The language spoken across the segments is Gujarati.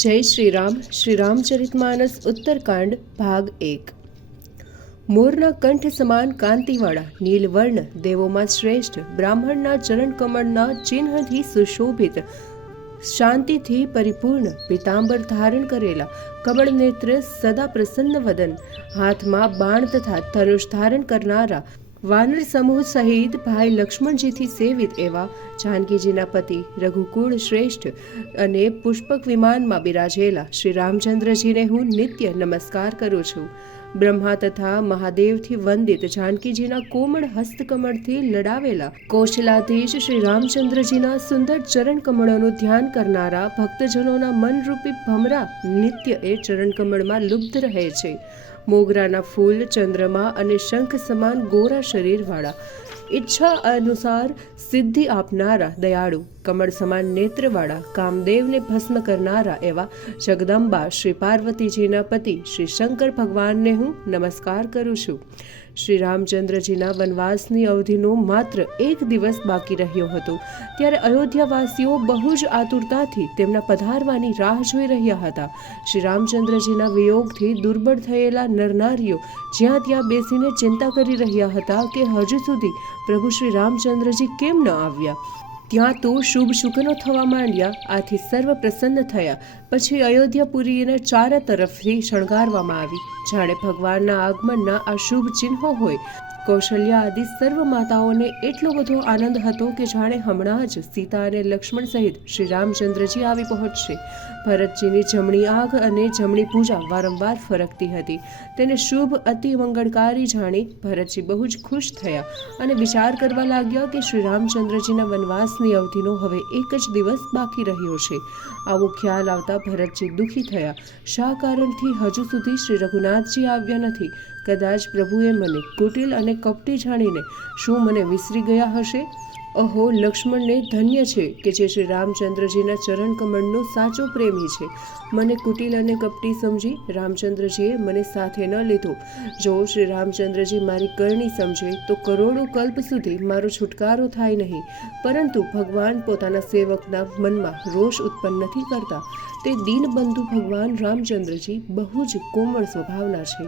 જય શ્રી રામચરિતમાનસ ઉત્તરકાંડ ભાગ 1। મોરના કંઠ સમાન કાંતિવાળા નીલવર્ણ દેવોમાં શ્રેષ્ઠ બ્રાહ્મણના ચરણકમળના ચિહ્નથી સુશોભિત શાંતિથી પરિપૂર્ણ પીતાંબર ધારણ કરેલા કમળ નેત્ર સદા પ્રસન્ન વદન હાથમાં બાણ તથા ધનુષ ધારણ કરનારા વાનર સમૂહ સહિત ભાઈ લક્ષ્મણજીથી સેવિત એવા જાનકીજીના પતિ રઘુકુળ શ્રેષ્ઠ અને પુષ્પક વિમાનમાં બિરાજેલા શ્રી રામચંદ્રજીને હું નિત્ય નમસ્કાર કરું છું। બ્રહ્મા તથા મહાદેવથી વંદિત જાનકીજીના કોમળ હસ્તકમળથી લડાવેલા કૌશલાધીશ શ્રી રામચંદ્રજીના સુંદર ચરણ કમળોનું ધ્યાન કરનારા ભક્તજનોના મનરૂપી ભમરા નિત્ય એ ચરણ કમળમાં લુબ્ધ રહે છે। મોગરાના ફૂલ ચંદ્રમા અને શંખ સમાન ગોરા શરીરવાળા ઈચ્છા અનુસાર સિદ્ધિ આપનારા દયાળુ કમળ સમાન નેત્રવાળા કામદેવને ભસ્મ કરનારા એવા જગદંબા શ્રી પાર્વતીજીના પતિ શ્રી શંકર ભગવાનને હું નમસ્કાર કરું છું। શ્રી રામચંદ્રજીના વનવાસની અવધિનો માત્ર એક દિવસ બાકી રહ્યો હતો ત્યારે અયોધ્યાવાસીઓ બહુ જ આતુરતાથી તેમના પધારવાની રાહ જોઈ રહ્યા હતા। શ્રી રામચંદ્રજીના વિયોગથી દુર્બળ થયેલા નરનારીઓ જ્યાં ત્યાં બેસીને ચિંતા કરી રહ્યા હતા કે હજુ સુધી પ્રભુ શ્રી રામચંદ્રજી કેમ ન આવ્યા। ત્યાં તો શુભ શુકનો થવા માંડ્યા। આથી સર્વ પ્રસન્ન થયા। પછી અયોધ્યાપુરીને ચારે તરફથી શણગારવામાં આવી જાણે ભગવાનના આગમનના આ શુભ ચિહ્નો હોય। કૌશલ્યા આદિ સર્વ માતાઓને એટલો બધો આનંદ હતો કે જાણે હમણાં જ સીતા અને લક્ષ્મણ સહિત શ્રી રામચંદ્રજી આવી પહોંચશે। ભરતજીની જમણી આંખ અને જમણી ભૂજા વારંવાર ફરકતી હતી। તેને શુભ અતિ મંગળકારી જાણી ભરતજી બહુ જ ખુશ થયા અને વિચાર કરવા લાગ્યા કે શ્રી રામચંદ્રજીના વનવાસની અવધિનો હવે એક જ દિવસ બાકી રહ્યો છે। આવો ખ્યાલ આવતા ભરતજી દુઃખી થયા। શા કારણથી હજુ સુધી શ્રી રઘુનાથજી આવ્યા નથી? કદાચ પ્રભુએ મને કુટિલ અને કપટી જાણીને શું મને વિસરી ગયા હશે? અહો, લક્ષ્મણને ધન્ય છે કે જે શ્રી રામચંદ્રજીના ચરણ કમળનો સાચો પ્રેમી છે। મને કુટિલ અને કપટી સમજી રામચંદ્રજીએ મને સાથે ન લીધો। જો શ્રી રામચંદ્રજી મારી કરણી સમજે તો કરોડો કલ્પ સુધી મારો છુટકારો થાય નહીં। પરંતુ ભગવાન પોતાના સેવકના મનમાં રોષ ઉત્પન્ન નથી કરતા। તે દીનબંધુ ભગવાન રામચંદ્રજી બહુ જ કોમળ સ્વભાવના છે।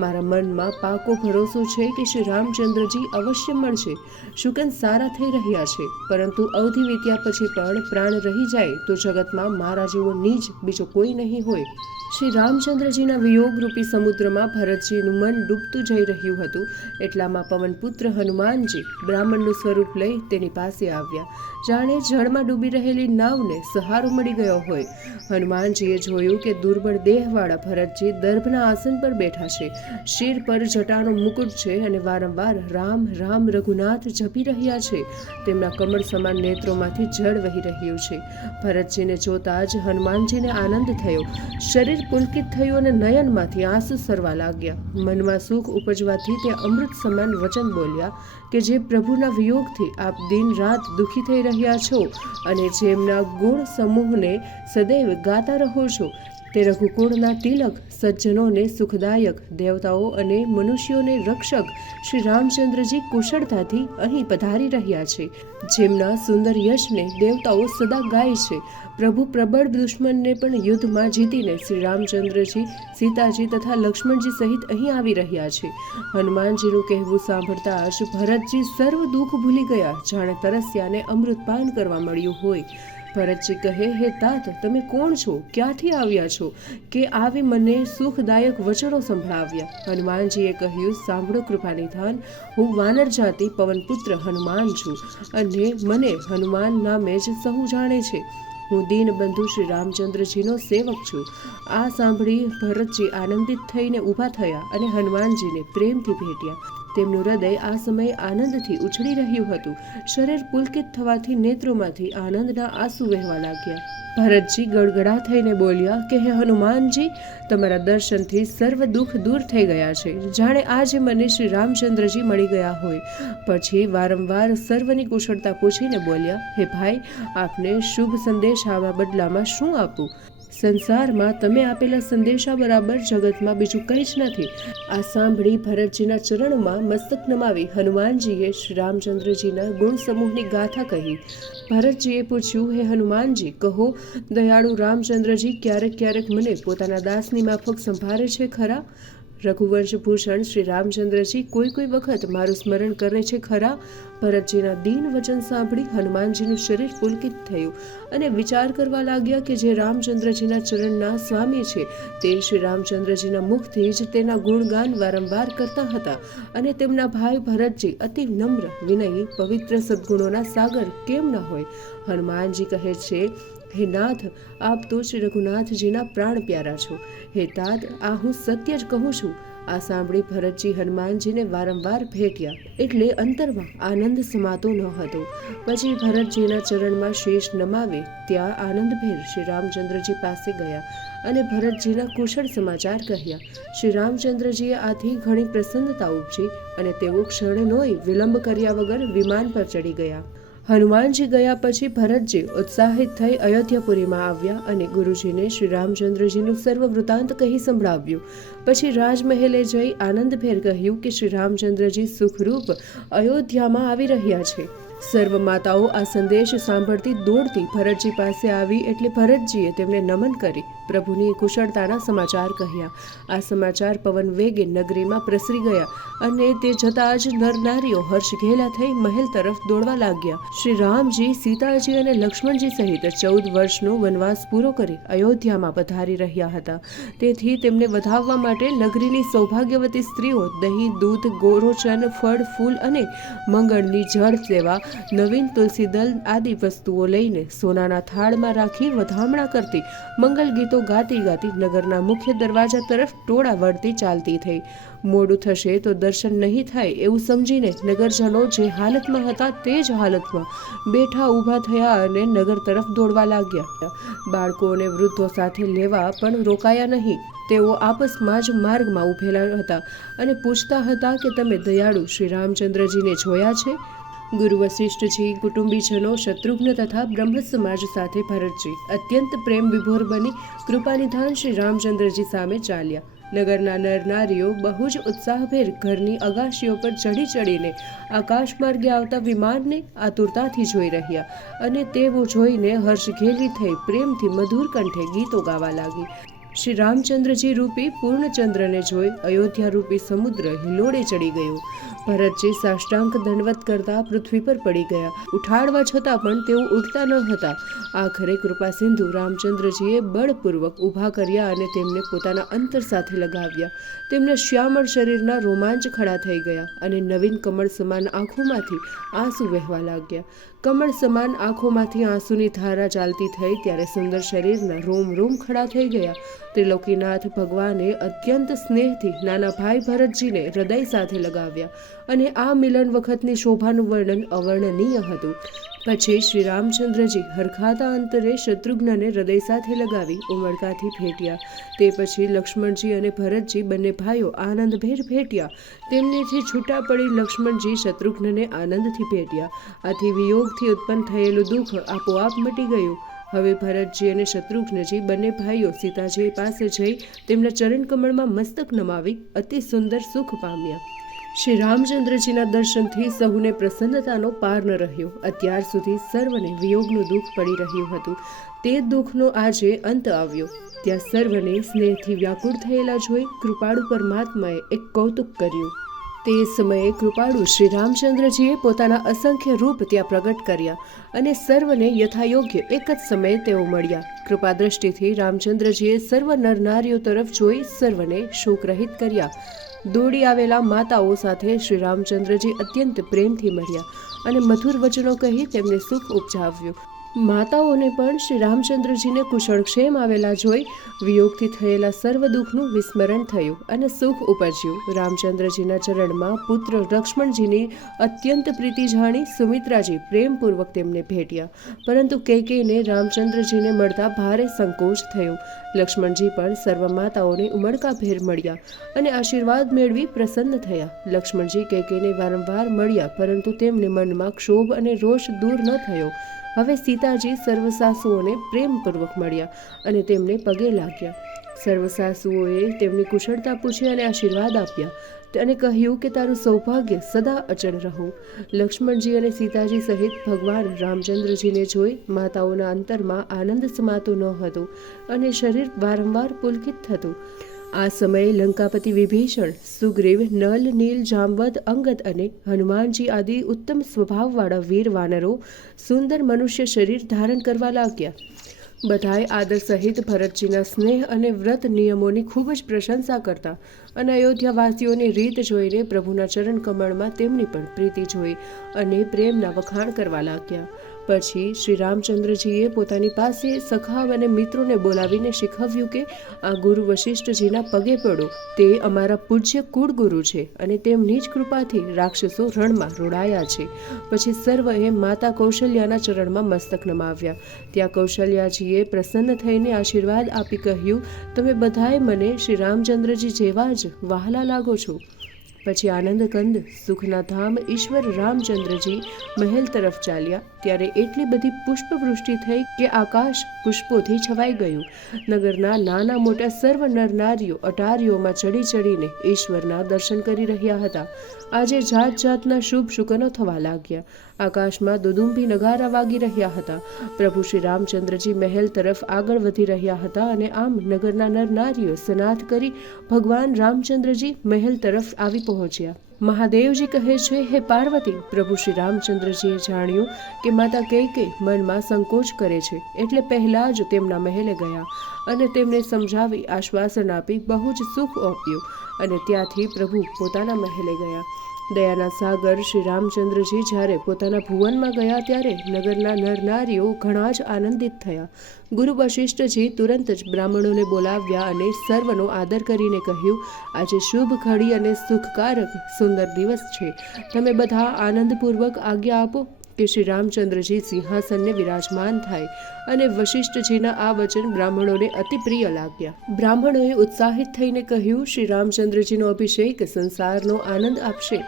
મારા મનમાં પાકો ભરોસો છે કે શ્રી રામચંદ્રજી અવશ્ય મળશે। શુકન સારા થઈ રહ્યા છે, પરંતુ અવધિ વીત્યા પછી પણ પ્રાણ રહી જાય તો જગતમાં મારા જેવો નીચ બીજો કોઈ નહીં હોય। શ્રી રામચંદ્રજીના વિયોગરૂપી સમુદ્રમાં ભરતજીનું મન ડૂબતું જઈ રહ્યું હતું। એટલામાં પવનપુત્ર હનુમાનજી બ્રાહ્મણનું સ્વરૂપ લઈ તેની પાસે આવ્યા। જાણે જળમાં ડૂબી રહેલી નાવને સહારો મળી ગયો હોય। હનુમાનજીએ જોયું કે દુર્બળ દેહવાળા ભરતજી દર્ભના આસન પર બેઠા છે। શિર પર જટાનો મુકુટ છે અને વારંવાર રામ રામ રઘુનાથ જપી રહ્યા છે। તેમના કમળ સમાન નેત્રોમાંથી જળ વહી રહ્યું છે। ભરતજીને જોતા જ હનુમાનજીને આનંદ થયો। શરીર પુલકિત થયું અને નયનમાંથી આંસુ સરવા લાગ્યા। મનમાં સુખ ઉપજવાથી તે અમૃત સમાન વચન બોલ્યા કે જે પ્રભુના વિયોગથી આપ દિન રાત દુઃખી થઈ રહ્યા છો અને જેમના ગુણ સમૂહને સદૈવ ગાતા રહો છો તે રઘુકુળના તિલક, સજ્જનોને સુખદાયક, દેવતાઓ અને મનુષ્યોને રક્ષક શ્રી રામચંદ્રજી કુશળતાથી અહીં પધારી રહ્યા છે। જેમના સુંદર યશને દેવતાઓ સદા ગાય છે। પ્રભુ પ્રબળ દુશ્મનને પણ યુદ્ધમાં જીતીને શ્રી રામચંદ્રજી, સીતાજી તથા લક્ષ્મણજી સહિત અહીં આવી રહ્યા છે। હનુમાનજીનું કહેવું સાંભળતા જ ભરતજી સર્વ દુઃખ ભૂલી ગયા, જાણે તરસ્યાને અમૃતપાન કરવા મળ્યું હોય। ભરતજી કહે, હે તાત, તમે કોણ છો? ક્યાંથી આવ્યા છો કે આવી મને સુખદાયક વચનો સંભળાવ્યા? હનુમાનજીએ કહ્યું, સાંભળો કૃપાનિધાન, હું વાનર જાતિ પવનપુત્ર હનુમાન છું અને મને હનુમાન નામે જ સહુ જાણે છે। હું દીનબંધુ શ્રી રામચંદ્રજીનો સેવક છું। આ સાંભળી ભરતજી આનંદિત થઈને ઊભા થયા અને હનુમાનજીને પ્રેમથી ભેટ્યા। તેમનું હૃદય આ સમયે આનંદથી ઉછળી રહ્યું હતું। શરીર પુલકિત થવાથી નેત્રોમાંથી આનંદના આંસુ વહેવા લાગ્યા। ભરતજી ગડગડા થઈને બોલ્યા કે હે હનુમાનજી, તમારા દર્શનથી સર્વ દુઃખ દૂર થઈ ગયા છે, જાણે આજે મને શ્રી રામચંદ્રજી મળી ગયા હોય। પછી વારંવાર સર્વની કુશળતા પૂછીને બોલ્યા, હે ભાઈ, આપને શુભ સંદેશ આવવા બદલામાં શું આપું? સંસારમાં તમે આપેલા સંદેશા બરાબર જગતમાં બીજું કંઈ જ નથી. આ સાંભળી ભરતજીના ચરણોમાં મસ્તક નમાવી હનુમાનજીએ શ્રી રામચંદ્રજીના ગુણ સમૂહની ગાથા કહી. ભરતજીએ પૂછ્યું, હે હનુમાનજી, કહો, દયાળુ રામચંદ્રજી ક્યારેક ક્યારેક મને પોતાના દાસની માફક સંભાળે છે ખરા? રઘુવંશ ભૂષણ શ્રી રામચંદ્રજી કોઈ વખત મારું સ્મરણ કરે છે ખરા? ભરતજીના દીન વચન સાંભળી હનુમાનજીનું શરીર પુલકિત થયું અને વિચાર કરવા લાગ્યા કે જે રામચંદ્રજીના ચરણના સ્વામી છે તે શ્રી રામચંદ્રજીના મુખથી જ તેના ગુણગાન વારંવાર કરતા હતા અને તેમના ભાઈ ભરતજી અતિ નમ્ર, વિનયી, પવિત્ર સદ્ગુણોના સાગર કેમ ન હોય? હનુમાનજી કહે છે, હે નાથ, આપ તો શ્રી રઘુનાથજીના પ્રાણ પ્યારા છો. હે તાત, આ હું સત્ય જ કહું છું. આ સાંભળી ભરતજી હનુમાનજીને વારંવાર ભેટ્યા એટલે અંતરમાં આનંદ સમાતો ન હતો. પછી ભરતજીના ચરણમાં શીશ નમાવે ત્યાં આનંદભેર શ્રી રામચંદ્રજી પાસે ગયા અને ભરતજીના કુશળ સમાચાર કહ્યા. શ્રી રામચંદ્રજીએ આથી ઘણી પ્રસન્નતા ઉપજી અને તેઓ ક્ષણેનોય વિલંબ કર્યા વગર વિમાન પર ચડી ગયા. હનુમાનજી ગયા પછી ભરતજી ઉત્સાહિત થઈ અયોધ્યાપુરીમાં આવ્યા અને ગુરુજીને શ્રી રામચંદ્રજીનું સર્વ વૃત્તાંત કહી સંભળાવ્યું. પછી રાજમહેલે જઈ આનંદભેર કહ્યું કે શ્રી રામચંદ્રજી સુખરૂપ અયોધ્યામાં આવી રહ્યા છે. સર્વ માતાઓ આ સંદેશ સાંભળતી દોડતી ભરતજી પાસે આવી એટલે ભરતજીએ તેમને નમન કરી પ્રભુની કુશળતાના સમાચાર કહ્યા. આ સમાચાર પવન વેગે નગરીમાં પ્રસરી ગયા અને તે જતાં જ નરનારીઓ હર્ષઘેલા થઈ મહેલ તરફ દોડવા લાગ્યા. શ્રી રામજી, સીતાજી અને લક્ષ્મણજી સહિત 14 વર્ષનો વનવાસ પૂરો કરી અયોધ્યામાં પધારી રહ્યા હતા. તેથી તેમને વધાવવા માટે નગરીની સૌભાગ્યવતી સ્ત્રીઓ દહીં, દૂધ, ગોરોચન, ફળ, ફૂલ અને મંગળની જળ સેવા, નવીન તુલસી દલ આદિ વસ્તુઓ લઈને સોનાના થાળમાં રાખી વધામણા કરતી, મંગલ ગીતો ગાતી ગાતી નગરના મુખ્ય દરવાજા તરફ ટોળા વળતી ચાલતી થઈ. મોડું થશે તો દર્શન નહીં થાય એવું સમજીને નગરજનો જે હાલતમાં હતા તે જ હાલતમાં બેઠા ઊભા થયા અને નગર તરફ દોડવા લાગ્યા. બાળકો અને વૃદ્ધો સાથે લેવા પણ રોકાયા નહીં. તેઓ આપસમાં જ માર્ગમાં ઊભેલા હતા અને પૂછતા હતા કે તમે દયાળુ શ્રી રામચંદ્રજીને જોયા છે? ગુરુ વશિષ્ઠજી, કુટુંબીજનો, શત્રુઘ્ન તથા બ્રહ્મ સમાજ સાથે ભરતજી અત્યંત પ્રેમ વિભોર બની કૃપાનિધાન શ્રી રામચંદ્રજી સામે ચાલ્યા. નગરના નરનારીઓ બહુ જ ઉત્સાહભેર ઘરની અગાશીઓ પર ચડી ચડીને આકાશ માર્ગે આવતા વિમાનને આતુરતાથી જોઈ રહ્યા અને તેઓ જોઈને હર્ષઘેલી થઈ પ્રેમથી મધુર કંઠે ગીતો ગાવા લાગી. શ્રી રામચંદ્રજી રૂપી પૂર્ણચંદ્રને જોઈ અયોધ્યા રૂપી સમુદ્ર હિલોડે ચડી ગયો. ભરતજી સાષ્ટાંગ દંડવત કરતા પૃથ્વી પર પડી ગયા. ઉઠાડવા છતાં પણ તેઓ ઉઠતા ન હતા. આખરે કૃપા સિંધુ રામચંદ્રજીએ બળપૂર્વક ઊભા કર્યા અને તેમને પોતાના અંતર સાથે લગાવ્યા. તેમના શ્યામળ શરીરના રોમાંચ ખડા થઈ ગયા અને નવીન કમળ સમાન આંખોમાંથી આંસુ વહેવા લાગ્યા. કમળ સમાન આંખોમાંથી આંસુની ધારા ચાલતી થઈ ત્યારે સુંદર શરીરના રોમ રોમ ખડા થઈ ગયા. ત્રિલોકીનાથ ભગવાને અત્યંત સ્નેહથી નાના ભાઈ ભરતજીને હૃદય સાથે લગાવ્યા અને આ મિલન વખતની શોભાનું વર્ણન અવર્ણનીય હતું. પછી શ્રી રામચંદ્રજી હરખાતા અંતરે શત્રુઘ્નને હૃદય સાથે લગાવી ઉમળકાથી ભેટ્યા. તે પછી લક્ષ્મણજી અને ભરતજી બંને ભાઈઓ આનંદભેર ભેટ્યા. તેમનેથી છૂટા પડી લક્ષ્મણજી શત્રુઘ્નને આનંદથી ભેટ્યા. આથી વિયોગથી ઉત્પન્ન થયેલું દુઃખ આપોઆપ મટી ગયું. હવે ભરતજી અને શત્રુઘ્નજી બંને ભાઈઓ સીતાજી પાસે જઈ તેમના ચરણ કમળમાં મસ્તક નમાવી અતિ સુંદર સુખ પામ્યા. શ્રી રામચંદ્રજીના દર્શનથી સહુને પ્રસન્નતાનો પાર ન રહ્યો. અત્યાર સુધી સર્વને વિયોગનું દુઃખ પડી રહ્યું હતું. તે દુઃખનો આજે અંત આવ્યો. ત્યાં સર્વને સ્નેહથી વ્યાકુળ થયેલા જોઈ કૃપાળુ પરમાત્માએ એક કૌતુક કર્યું. તે સમયે કૃપાળુ શ્રી રામચંદ્રજીએ પોતાના અસંખ્ય રૂપ ત્યાં પ્રગટ કર્યા અને સર્વને યથાયોગ્ય એક જ સમયે તેઓ મળ્યા. કૃપા દ્રષ્ટિથી રામચંદ્રજીએ સર્વ નરનારીઓ તરફ જોઈ સર્વને શોકરહિત કર્યા. દોડી આવેલા માતાઓ સાથે શ્રી રામચંદ્રજી અત્યંત પ્રેમથી મળ્યા અને મધુર વચનો કહી તેમને સુખ ઉપજાવ્યું. માતાઓને પણ શ્રી રામચંદ્રજીને કુશળક્ષેમ આવેલા જોઈ વિયોગથી થયેલા સર્વ દુઃખનું વિસ્મરણ થયું અને સુખ ઉપજ્યું. રામચંદ્રજીના ચરણમાં પુત્ર લક્ષ્મણજીની અત્યંત પ્રીતિ જાણી સુમિત્રાજી પ્રેમપૂર્વક તેમને ભેટ્યા. પરંતુ કૈકેયીને રામચંદ્રજીને મળતા ભારે સંકોચ થયો. લક્ષ્મણજી પણ સર્વ માતાઓને ઉમળકાભેર મળ્યા અને આશીર્વાદ મેળવી પ્રસન્ન થયા. લક્ષ્મણજી કૈકેયીને વારંવાર મળ્યા પરંતુ તેમને મનમાં ક્ષોભ અને રોષ દૂર ન થયો. હવે સીતાજી સર્વ સાસુઓને પ્રેમપૂર્વક મળ્યા અને તેમને પગે લાગ્યા. સર્વ સાસુઓએ તેમની કુશળતા પૂછી અને આશીર્વાદ આપ્યા અને કહ્યું કે તારું સૌભાગ્ય સદા અચળ રહો. લક્ષ્મણજી અને સીતાજી સહિત ભગવાન રામચંદ્રજીને જોઈ માતાઓના અંતરમાં આનંદ સમાતો ન હતો અને શરીર વારંવાર પુલકિત થતું. આ સમયે લંકાપતિ વિભીષણ, સુગ્રીવ, નલ, નીલ, જામવંત, અંગદ અને હનુમાનજી આદિ ઉત્તમ સ્વભાવવાળા વીર વાનરો સુંદર મનુષ્ય શરીર ધારણ કરવા લાગ્યા. બધાએ આદર સહિત ભરતજીના સ્નેહ અને વ્રત નિયમોની ખૂબ જ પ્રશંસા કરતા અને અયોધ્યાવાસીઓની રીત જોઈને પ્રભુના ચરણ કમળમાં તેમની પણ પ્રીતિ જોઈ અને પ્રેમના વખાણ કરવા લાગ્યા. પછી શ્રી રામચંદ્રજીએ પોતાની પાસે સખાવ અને મિત્રોને બોલાવીને શીખવ્યું કે આ ગુરુ વશિષ્ઠજીના પગે પડો. તે અમારા પૂજ્ય કુળગુરુ છે અને તેમની જ કૃપાથી રાક્ષસો રણમાં રોડાયા છે. પછી સર્વએ માતા કૌશલ્યાના ચરણમાં મસ્તક નમાવ્યા. ત્યાં કૌશલ્યાજીએ પ્રસન્ન થઈને આશીર્વાદ આપી કહ્યું, તમે બધાએ મને શ્રી રામચંદ્રજી જેવા જ વહાલા લાગો છો. પછી આનંદકંદ સુખના ધામ ઈશ્વર રામચંદ્રજી મહેલ તરફ ચાલ્યા. ત્યારે એટલી બધી પુષ્પવૃષ્ટિ થઈ કે આકાશ પુષ્પોથી છવાઈ ગયું. નગરના નાના મોટા સર્વ નરનારીઓ અટારીઓમાં ચડી ચડીને ઈશ્વરના દર્શન કરી રહ્યા હતા. આજે જાત જાતના શુભ શુકનો થવા લાગ્યા. આકાશમાં દુદુંભી નગારા વાગી રહ્યા હતા. પ્રભુ શ્રી રામચંદ્રજી મહેલ તરફ આગળ વધી રહ્યા હતા અને આમ નગરના નરનારીઓ સનાથ કરી ભગવાન રામચંદ્રજી મહેલ તરફ આવી પહોંચ્યા. મહાદેવજી કહે છે, હે પાર્વતી, પ્રભુ શ્રી રામચંદ્રજીએ જાણ્યું કે માતા કૈકેયી મનમાં સંકોચ કરે છે, એટલે પહેલા જ તેમના મહેલે ગયા અને તેમને સમજાવી આશ્વાસન આપી બહુ જ સુખ આપ્યું અને ત્યાંથી પ્રભુ પોતાના મહેલે ગયા. દયાના સાગર શ્રી રામચંદ્રજી જ્યારે પોતાના ભુવનમાં ગયા ત્યારે નગરના નરનારીઓ ઘણા જ આનંદિત થયા. ગુરુ વશિષ્ઠજી તુરંત જ બ્રાહ્મણોને બોલાવ્યા અને સર્વનો આદર કરીને કહ્યું, આજે શુભ ઘડી અને સુખકારક સુંદર દિવસ છે. તમે બધા આનંદપૂર્વક આજ્ઞા આપો કે શ્રી રામચંદ્રજી સિંહાસનને વિરાજમાન થાય. અને વશિષ્ઠજીના આ વચન બ્રાહ્મણોને અતિ પ્રિય લાગ્યા. બ્રાહ્મણોએ ઉત્સાહિત થઈને કહ્યું, શ્રી રામચંદ્રજીનો અભિષેક સંસારનો આનંદ આપશે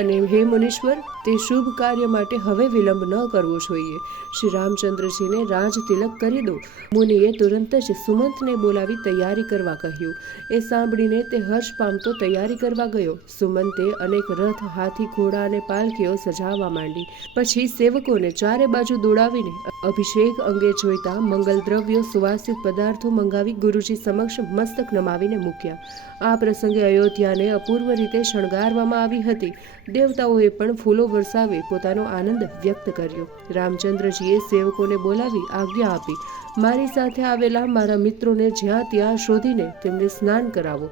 અને હે મુનીશ્વર, તે શુભ કાર્ય માટે હવે વિલંબ ન કરવો જોઈએ. શ્રી રામચંદ્રજીને રાજ તિલક કરી દો. મુનિએ તુરંત જ સુમંતને બોલાવી તૈયારી કરવા કહ્યું. એ સાંભળીને તે હર્ષ પામતો તૈયારી કરવા ગયો. સુમંતે અનેક રથ, હાથી, ઘોડા અને પાલખીઓ સજાવવા માંડી. પછી સેવકોને ચારે બાજુ દોડાવીને અભિષેક અંગે જોઈતા મંગલ દ્રવ્યો, સુવાસિત પદાર્થો મંગાવી ગુરુજી સમક્ષ મસ્તક નમાવીને મૂક્યા. આ પ્રસંગે અયોધ્યાને અપૂર્વ રીતે શણગારવામાં આવી હતી. દેવતાઓએ પણ ફૂલો વરસાવી પોતાનો આનંદ વ્યક્ત કર્યો. રામચંદ્રજીએ સેવકોને બોલાવી આજ્ઞા આપી, મારી સાથે આવેલા મારા મિત્રોને જ્યાં ત્યાં શોધીને તેમને સ્નાન કરાવો.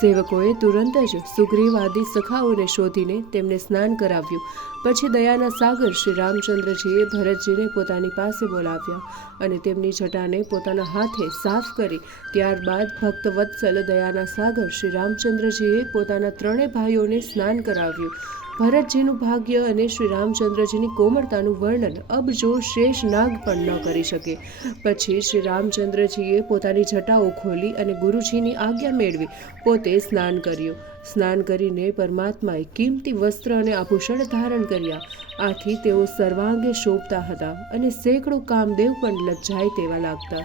સેવકોએ તુરંત જ સુગ્રીવ આદિ સખાઓને શોધીને તેમને સ્નાન કરાવ્યું. પછી દયાના સાગર શ્રી રામચંદ્રજીએ ભરતજીને પોતાની પાસે બોલાવ્યા અને તેમની જટાને પોતાના હાથે સાફ કરી. ત્યારબાદ ભક્ત વત્સલ દયાના સાગર શ્રી રામચંદ્રજીએ પોતાના ત્રણેય ભાઈઓને સ્નાન કરાવ્યું. ભરતજીનું ભાગ્ય અને શ્રી રામચંદ્રજીની કોમળતાનું વર્ણન અબજો શેષ નાગ પણ ન કરી શકે. પછી શ્રી રામચંદ્રજીએ પોતાની જટાઓ ખોલી અને ગુરુજીની આજ્ઞા મેળવી પોતે સ્નાન કર્યું. સ્નાન કરીને પરમાત્માએ કિંમતી વસ્ત્ર અને આભૂષણ ધારણ કર્યા. આથી તેઓ સર્વાંગે શોભતા હતા અને સેંકડો કામદેવ પણ લજ્જાય તેવા લાગતા.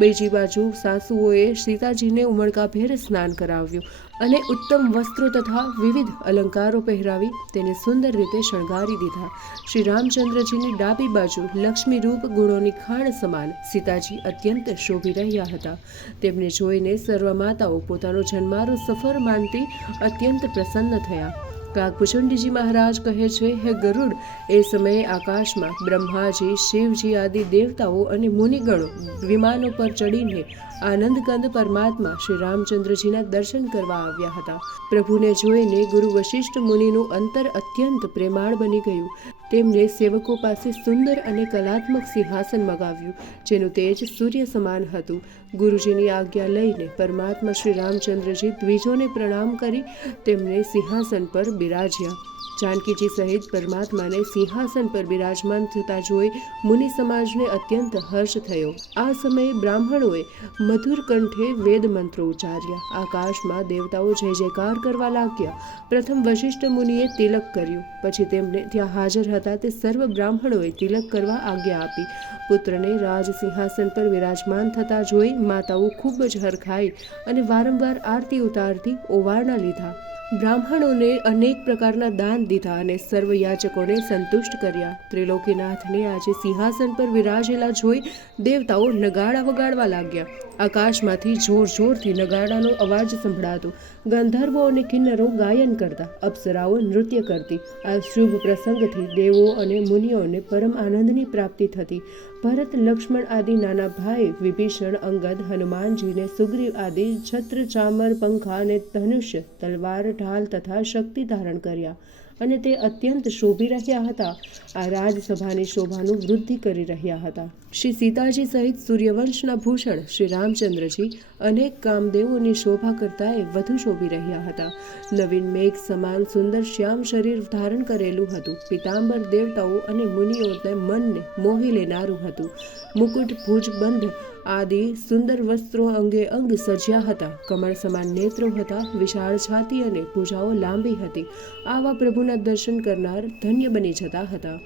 બીજી બાજુ સાસુઓએ સીતાજીને ઉમળકાભેર સ્નાન કરાવ્યું અને ઉત્તમ વસ્ત્રો તથા વિવિધ અલંકારો પહેરાવી તેને સુંદર રીતે શણગારી દીધા. શ્રી રામચંદ્રજીની ડાબી બાજુ લક્ષ્મીરૂપ ગુણોની ખાણ સમાન સીતાજી અત્યંત શોભી રહ્યા હતા. તેમને જોઈને સર્વ માતાઓ પોતાનો જન્મારો સફળ માનતી અત્યંત પ્રસન્ન થયા. કાકભૂષણજી મહારાજ કહે છે, હે ગરુડ, એ સમયે આકાશમાં બ્રહ્માજી, શિવજી આદિ દેવતાઓ અને મુનિગણો વિમાનો પર ચડીને આનંદકંદ પરમાત્મા શ્રી રામચંદ્રજીના દર્શન કરવા આવ્યા હતા. પ્રભુને જોઈને ગુરુ વશિષ્ઠ મુનિનું અંતર અત્યંત પ્રેમાળ બની ગયું. તેમને સેવકો પાસે સુંદર અને કલાત્મક સિંહાસન મગાવ્યું, જેનું તેજ સૂર્ય સમાન હતું. ગુરુજીની આજ્ઞા લઈને પરમાત્મા શ્રી રામચંદ્રજી દ્વિજોને પ્રણામ કરી તેમને સિંહાસન પર બિરાજ્યા. જાનકીજી સહિત પરમાત્માને સિંહાસન પર બિરાજમાન થતા જોઈ મુનિ સમાજને અત્યંત હર્ષ થયો. આ સમયે બ્રાહ્મણોએ મધુર કંઠે વેદ મંત્રો ઉચ્ચાર્યા. આકાશમાં દેવતાઓ જય જયકાર કરવા લાગ્યા. પ્રથમ વશિષ્ઠ મુનિએ તિલક કર્યું. પછી તેમને ત્યાં હાજર હતા તે સર્વ બ્રાહ્મણોએ તિલક કરવા આજ્ઞા આપી. પુત્રને રાજ સિંહાસન પર બિરાજમાન થતા જોઈ માતાઓ ખૂબ જ હરખાઈ અને વારંવાર આરતી ઉતારતી ઓવારણા લીધા. બ્રાહ્મણોને અનેક પ્રકારના દાન દીધા અને સર્વ યાચકોને સંતુષ્ટ કર્યા. ત્રિલોકીનાથને આજે સિંહાસન પર વિરાજેલા જોઈ દેવતાઓ નગાડા વગાડવા લાગ્યા. આકાશમાંથી જોર જોરથી નગાડાનો અવાજ સંભળાતો. ગંધર્વો અને કિન્નરો ગાયન કરતા, અપ્સરાઓ નૃત્ય કરતી. આ શુભ પ્રસંગથી દેવો અને મુનિઓને પરમ આનંદની પ્રાપ્તિ થતી. ભરત, લક્ષ્મણ આદિ નાના ભાઈ વિભીષણ, અંગદ, હનુમાનજીને સુગ્રીવ આદિ છત્ર, ચામર, પંખા અને ધનુષ્ય, તલવાર, ઢાલ તથા શક્તિ ધારણ કર્યા અને તે અત્યંત શોભી રહ્યા હતા. આ રાજસભાની શોભાનું વૃદ્ધિ કરી રહ્યા હતા. શ્રી સીતાજી સહિત સૂર્યવંશના ભૂષણ શ્રી રામચંદ્રજી અનેક કામદેવોની શોભા કરતાંય વધુ શોભી રહ્યા હતા. નવીન મેઘ સમાન સુંદર શ્યામ શરીર ધારણ કરેલું હતું. પિતાંબર દેવતાઓ અને મુનિઓને મનને મોહી લેનારું હતું. મુકુટ, ભુજબંધ આદિ સુંદર વસ્ત્રો અંગે અંગ સજ્યા હતા. કમળ સમાન નેત્રો હતા. વિશાળ છાતી અને ભુજાઓ લાંબી હતી. આવા પ્રભુના દર્શન કરનાર ધન્ય બની જતા હતા.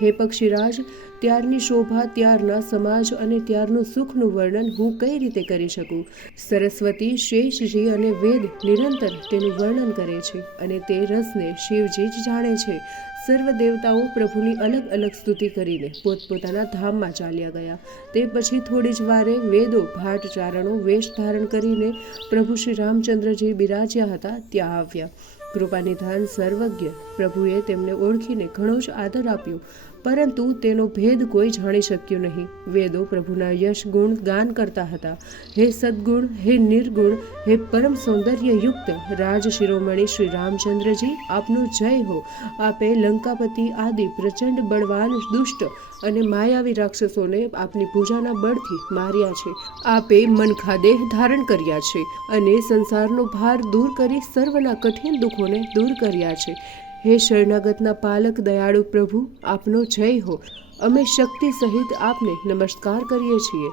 હે પક્ષીરાજ, ત્યારની શોભા, ત્યારના સમાજ અને ત્યારનું સુખનું વર્ણન હું કઈ રીતે કરી શકું? સરસ્વતી, શેષજી અને વેદ નિરંતર તેનું વર્ણન કરે છે અને તે રસને શિવજી જ જાણે છે. સર્વ દેવતાઓ પ્રભુની અલગ અલગ સ્તુતિ કરીને પોતપોતાના ધામમાં ચાલ્યા ગયા. તે પછી થોડી જ વારે વેદો, ભાટ, ચારણો વેશ ધારણ કરીને પ્રભુ શ્રી રામચંદ્રજી બિરાજ્યા હતા ત્યાં આવ્યા. કૃપાનિધાન સર્વજ્ઞ પ્રભુએ તેમને ઓળખીને ઘણો જ આદર આપ્યો, પરંતુ તેનો ભેદ કોઈ જાણી શક્યું નહીં. વેદો પ્રભુના યશ ગુણ ગાન કરતા હતા. હે સદ્ગુણ, હે નિર્ગુણ, હે પરમ સૌંદર્યયુક્ત રાજ શિરોમણી શ્રી રામચંદ્રજી, આપનો જય હો. આપે લંકાપતિ આદિ પ્રચંડ બળવાન, દુષ્ટ અને માયાવી રાક્ષસોને આપની પૂજાના બળથી માર્યા છે. આપે મનખા દેહ ધારણ કર્યા છે અને સંસારનો ભાર દૂર કરી સર્વના કઠિન દુઃખોને દૂર કર્યા છે. હે શરણાગતના પાલક દયાળુ પ્રભુ, આપનો જય હો. અમે શક્તિ સહિત આપને નમસ્કાર કરીએ છીએ.